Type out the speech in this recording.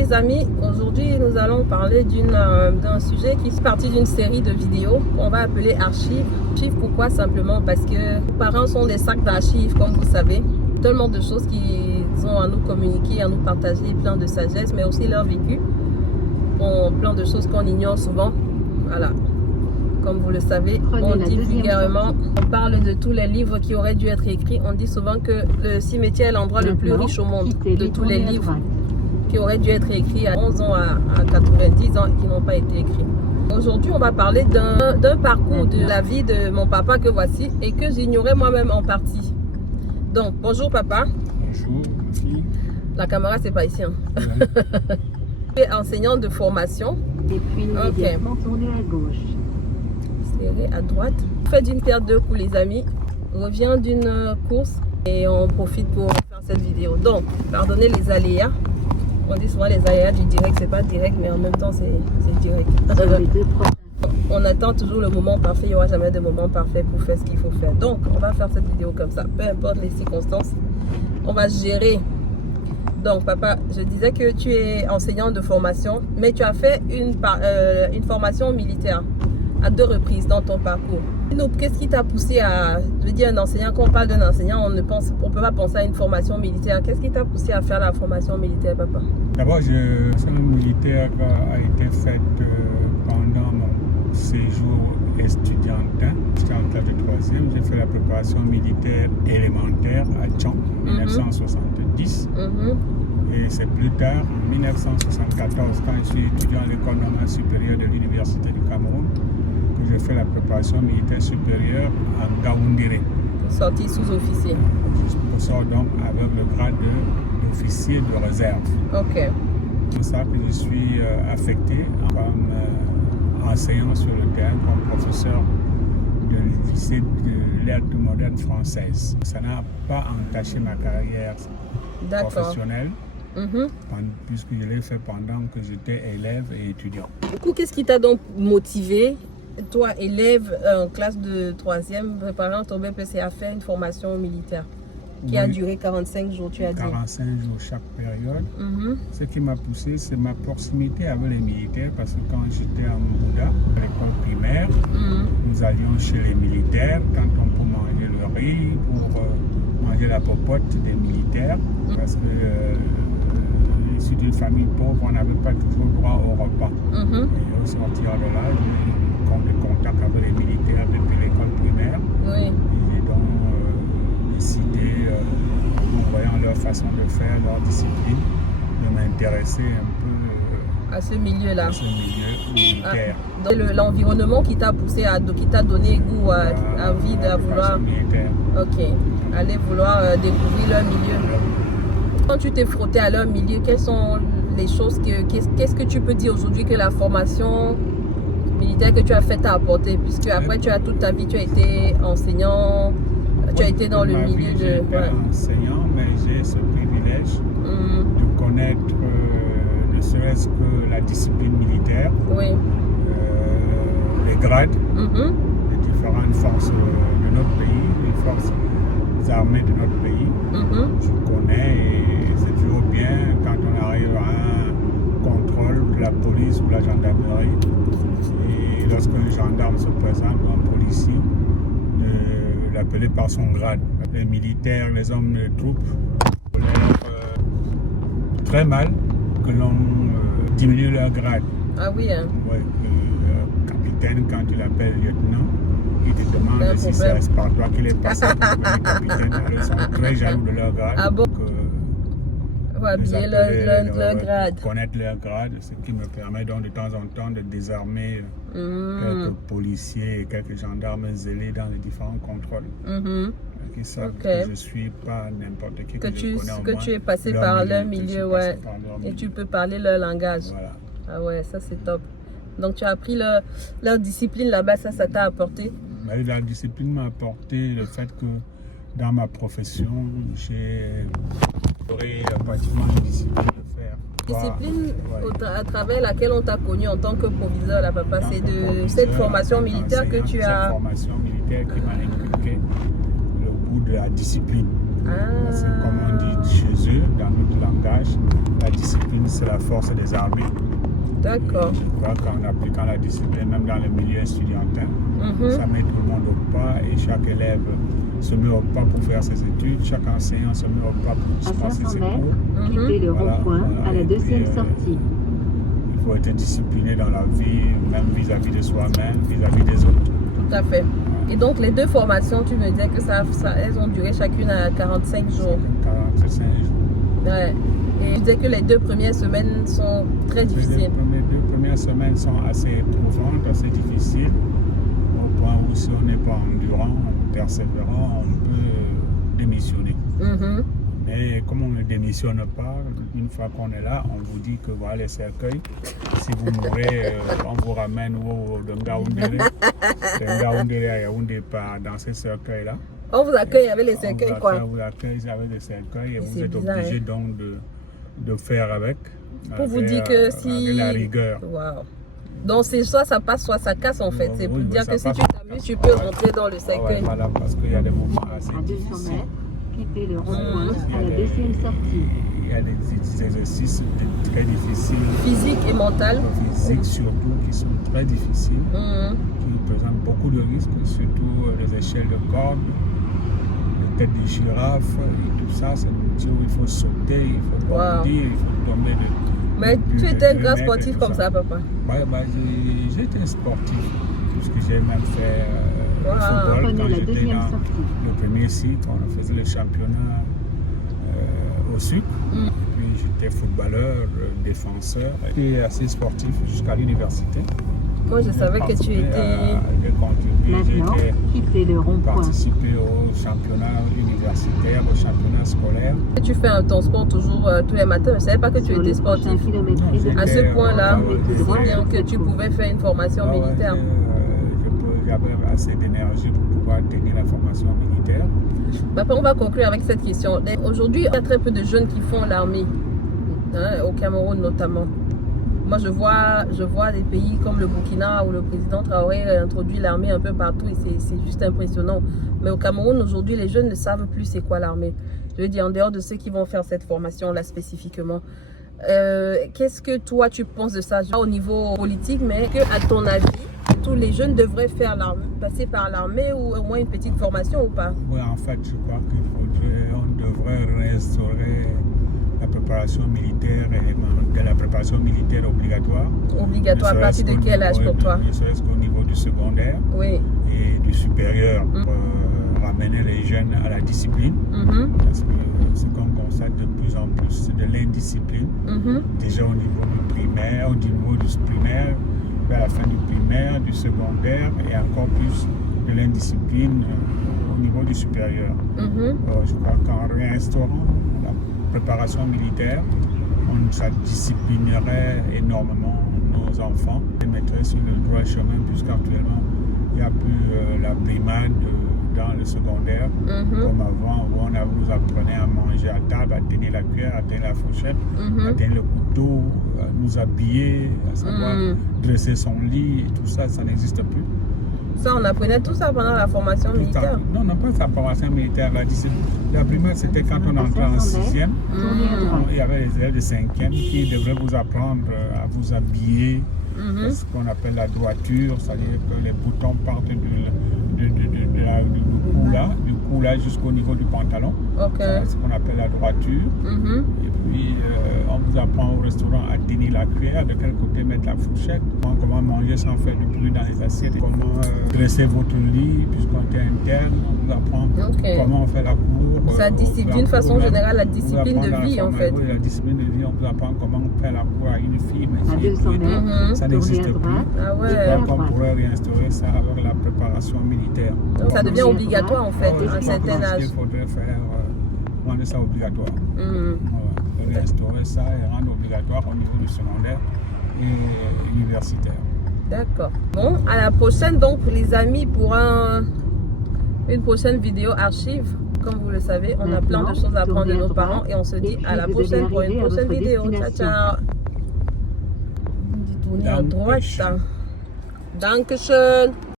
les amis, aujourd'hui nous allons parler d'un sujet qui fait partie d'une série de vidéos qu'on va appeler archives. Archives pourquoi? Simplement parce que nos parents sont des sacs d'archives, comme vous savez. Tellement de choses qu'ils ont à nous communiquer, à nous partager, plein de sagesse, mais aussi leur vécu. Bon, plein de choses qu'on ignore souvent. Voilà. Comme vous le savez, on dit vulgairement, on parle de tous les livres qui auraient dû être écrits. On dit souvent que le cimetière est l'endroit le plus riche au monde, de tous les livres qui auraient dû être écrits à 11 ans, à 90 ans, qui n'ont pas été écrits. Aujourd'hui, on va parler d'un parcours de la vie de mon papa que voici et que j'ignorais moi-même en partie. Donc, bonjour papa. Bonjour, ma fille. La caméra, c'est pas ici. Hein. Tu es enseignant de formation. Et puis immédiatement tourner à gauche. À droite. Fait d'une paire de coups les amis, revient d'une course et on profite pour faire cette vidéo. Donc, pardonnez les aléas. On dit souvent les aléas du direct, c'est pas direct, mais en même temps c'est direct. On attend toujours le moment parfait, il n'y aura jamais de moment parfait pour faire ce qu'il faut faire. Donc, on va faire cette vidéo comme ça, peu importe les circonstances. On va gérer. Donc, papa, je disais que tu es enseignant de formation, mais tu as fait une formation militaire à 2 reprises dans ton parcours. Qu'est-ce qui t'a poussé à, je veux dire, un enseignant, quand on parle d'un enseignant, on ne peut pas penser à une formation militaire. Qu'est-ce qui t'a poussé à faire la formation militaire, papa? D'abord, la formation militaire a été faite pendant mon séjour estudiantin. J'étais en classe de 3e. J'ai fait la préparation militaire élémentaire à Tchang, en 1970. Et c'est plus tard, en 1974, quand je suis étudiant à l'école normale supérieure de l'Université du Cameroun, que j'ai fait la préparation militaire supérieure à Ngaoundéré. Sorti sous-officier. Je sors donc avec le grade d'officier de réserve. Ok. C'est pour ça que je suis affecté comme enseignant sur le terrain, comme professeur de lycée de l'ère moderne française. Ça n'a pas entaché ma carrière professionnelle. Puisque je l'ai fait pendant que j'étais élève et étudiant. Du coup, qu'est-ce qui t'a donc motivé, toi élève en classe de 3e, préparant ton BPC, à faire une formation militaire qui a duré 45 jours, tu as dit? 45 jours chaque période. Ce qui m'a poussé, c'est ma proximité avec les militaires, parce que quand j'étais en Bouddha, à l'école primaire, nous allions chez les militaires quand on peut manger le riz, pour manger la popote des militaires, parce que issu d'une famille pauvre, on n'avait pas toujours droit au repas. Et au sortir de là, j'ai eu des contacts avec les militaires depuis l'école primaire. Oui. Et j'ai donc décidé, en voyant leur façon de faire, leur discipline, de m'intéresser un peu à ce milieu-là. À ce milieu militaire. Donc l'environnement qui t'a poussé, qui t'a donné goût, envie de vouloir. Militaire. Ok. Aller vouloir découvrir leur milieu. Quand tu t'es frotté à leur milieu, quelles sont les choses qu'est-ce que tu peux dire aujourd'hui que la formation militaire que tu as faite t'a apporté, puisque après tu as toute ta vie, tu as été enseignant, tu as été dans le milieu de... J'ai été enseignant, mais j'ai ce privilège de connaître ne serait-ce que la discipline militaire, les grades, les différentes forces de notre pays, les forces armées de notre pays. Je connais, et c'est toujours bien quand on arrive à un contrôle de la police ou de la gendarmerie, et lorsque le gendarme se présente ou un policier, de l'appeler par son grade. Les militaires, les hommes de troupes, très mal que l'on diminue leur grade. Ah oui, hein? Ouais, le capitaine, quand tu l'appelles lieutenant, il te demande si c'est par toi qu'il est passé. Les capitaines, ils sont très jaloux de leur grade. Ah bon? Habiller leur grade. Connaître leur grade, ce qui me permet donc de temps en temps de désarmer quelques policiers et quelques gendarmes zélés dans les différents contrôles. Qui savent que je ne suis pas n'importe qui, que tu es passé par leur milieu, ouais, et tu peux parler leur langage. Voilà. Ah ouais, ça c'est top. Donc tu as appris leur discipline là-bas, ça t'a apporté? La discipline m'a apporté le fait que dans ma profession, j'ai pratiquement une discipline de faire. Discipline à travers laquelle on t'a connu en tant que proviseur, là, papa. C'est de cette formation militaire que tu as... Cette formation militaire qui m'a inculqué le goût de la discipline. C'est comme on dit chez eux, dans notre langage, la discipline, c'est la force des armées. D'accord. Je crois qu'en appliquant la discipline, même dans le milieu estudiantin, ça met tout le monde au pas et chaque élève se met au pas pour faire ses études, chaque enseignant se met au pas pour À dispenser 500 ses mètres, cours. quittez le rond-point à la Et puis, deuxième sortie. Il faut être discipliné dans la vie, même vis-à-vis de soi-même, vis-à-vis des autres. Tout à fait. Et donc, les deux formations, tu me disais que elles ont duré chacune à 45 jours. 45 jours. Ouais. Et tu disais que les 2 premières semaines sont très difficiles. Les deux premières semaines sont assez éprouvantes, assez difficiles, au point où si on n'est pas endurant, persévérant, on peut démissionner. Mais comme on ne démissionne pas, une fois qu'on est là, on vous dit que voilà les cercueils. Si vous mourrez, on vous ramène de Ngaoundéré. De Ngaoundéré à Yaoundé dans ces cercueils-là. On vous accueille avec les cercueils, quoi. On vous accueille avec les cercueils et vous C'est êtes bizarre, obligé hein. donc de faire avec. Pour vous dire que si... Avec la rigueur. Wow. Donc, c'est soit ça passe, soit ça casse, en fait. C'est pour Oui, dire ça que si passe. tu t'amuses, tu peux rentrer dans le cercueil. Voilà, parce qu'il y a des moments assez À 200 difficiles. mètres, quittez le rond-point à la deuxième sortie. Il y a des exercices très difficiles. Physique et mental. Physiques surtout, qui sont très difficiles, qui présentent beaucoup de risques, surtout les échelles de corde, les têtes de girafe et tout ça. C'est un métier où il faut sauter, il faut bondir, il faut tomber de... Mais tu étais un grand sportif comme ça, papa. J'ai été sportif, puisque j'ai même fait le football Prenez quand la j'étais deuxième dans sortie. le premier cycle. On faisait le championnat au sucre. Puis j'étais footballeur, défenseur. J'étais assez sportif jusqu'à l'université. Moi, je savais que tu étais... Maintenant, quittez le rond-point. Participer au championnat universitaire, au championnat scolaire. Tu fais ton sport toujours tous les matins. Je ne savais pas que tu étais sportif. À ce point-là, c'est bien que tu pouvais faire une formation militaire. J'avais assez d'énergie pour pouvoir tenir la formation militaire. Papa, on va conclure avec cette question. Aujourd'hui, il y a très peu de jeunes qui font l'armée, hein, au Cameroun notamment. Moi, je vois des pays comme le Burkina où le président Traoré a introduit l'armée un peu partout et c'est juste impressionnant. Mais au Cameroun, aujourd'hui, les jeunes ne savent plus c'est quoi l'armée. Je veux dire, en dehors de ceux qui vont faire cette formation-là spécifiquement. Qu'est-ce que toi, tu penses de ça au niveau politique, mais que, à ton avis, tous les jeunes devraient faire passer par l'armée ou au moins une petite formation ou pas? Oui, en fait, je crois qu'on devrait restaurer la préparation militaire et de la préparation militaire obligatoire. Obligatoire, à partir de quel âge pour toi? Ne serait-ce qu'au niveau du secondaire et du supérieur, pour ramener les jeunes à la discipline. Parce que ce qu'on constate de plus en plus, c'est de l'indiscipline. Déjà au niveau du primaire, vers la fin du primaire, du secondaire et encore plus de l'indiscipline au niveau du supérieur. Je crois qu'en réinstaurant la préparation militaire, ça disciplinerait énormément nos enfants et mettrait sur le droit chemin, puisqu'actuellement il n'y a plus la primade dans le secondaire comme avant, où on vous apprenait à manger à table, à tenir la cuillère, à tenir la fourchette, à tenir le couteau, à nous habiller, à savoir dresser son lit, et tout ça, ça n'existe plus. Ça, on apprenait tout ça pendant la formation militaire? Non, pas la formation militaire. La primaire, c'était quand on entrait en 6e. Il y avait les élèves de 5e qui devraient vous apprendre à vous habiller, ce qu'on appelle la droiture, c'est-à-dire que les boutons partent du cou là jusqu'au niveau du pantalon. C'est ce qu'on appelle la droiture. Et puis, on vous apprend au restaurant à tenir la cuillère, de quel côté mettre la fourchette, comment manger sans faire du bruit dans les assiettes, comment dresser votre lit, puisqu'on est interne, on vous apprend comment on fait la cour. Ça discipline, d'une façon générale, la discipline de vie, en fait. Oui, la discipline de vie, on vous apprend comment faire la cour à une fille, mais À 200 mètres, ça n'existe plus. Ah ouais. Je crois qu'on pourrait réinstaurer ça avec la préparation militaire. Donc ça devient obligatoire, en fait, à un certain âge. Il faudrait faire rendre ça obligatoire. Réinstaurer ça et rendre obligatoire au niveau du secondaire et universitaire. D'accord. Bon, à la prochaine, donc, les amis, pour une prochaine vidéo archive. Comme vous le savez, on a plein de choses à apprendre de nos parents et on se dit à la prochaine pour une prochaine vidéo. Ciao, ciao. On dit tourner à droite. Dankeschön.